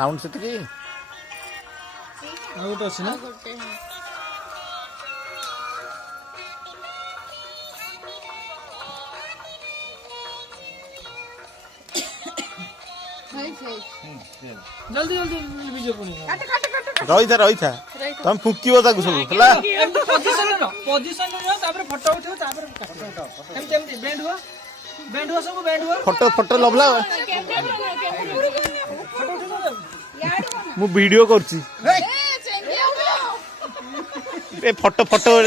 साउंड से की आउट अछि ना जल्दी जल्दी वीडियो पुणी रही था तुम फुकिबो ताकू सब हला पोजीशन लो तापर फोटो उठो तापर एम बेंड हुआ सब बेंड हुआ फोटो लबला मु वीडियो करछि ए फोटो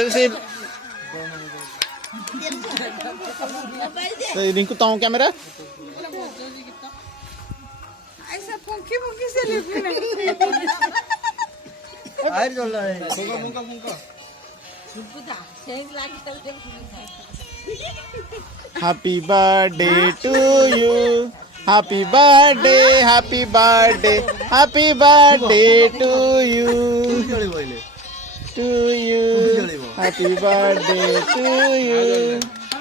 से रिंकू तो कैमरा ऐसा फुंकी से लिपी नहीं आयर चल रहा है फुंका सुपुदा सेंग लागी चलते happy birthday to you happy birthday happy birthday happy birthday to you happy birthday to you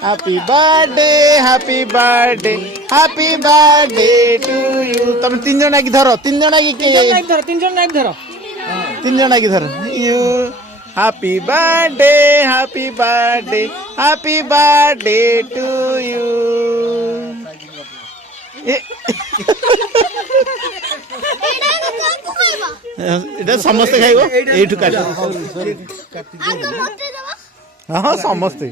happy birthday happy birthday happy birthday to you तुम तीन जना की धरो तीन जना की धरो you happy birthday to you এটা समस्ते खाइबो एठु काट हां समस्ते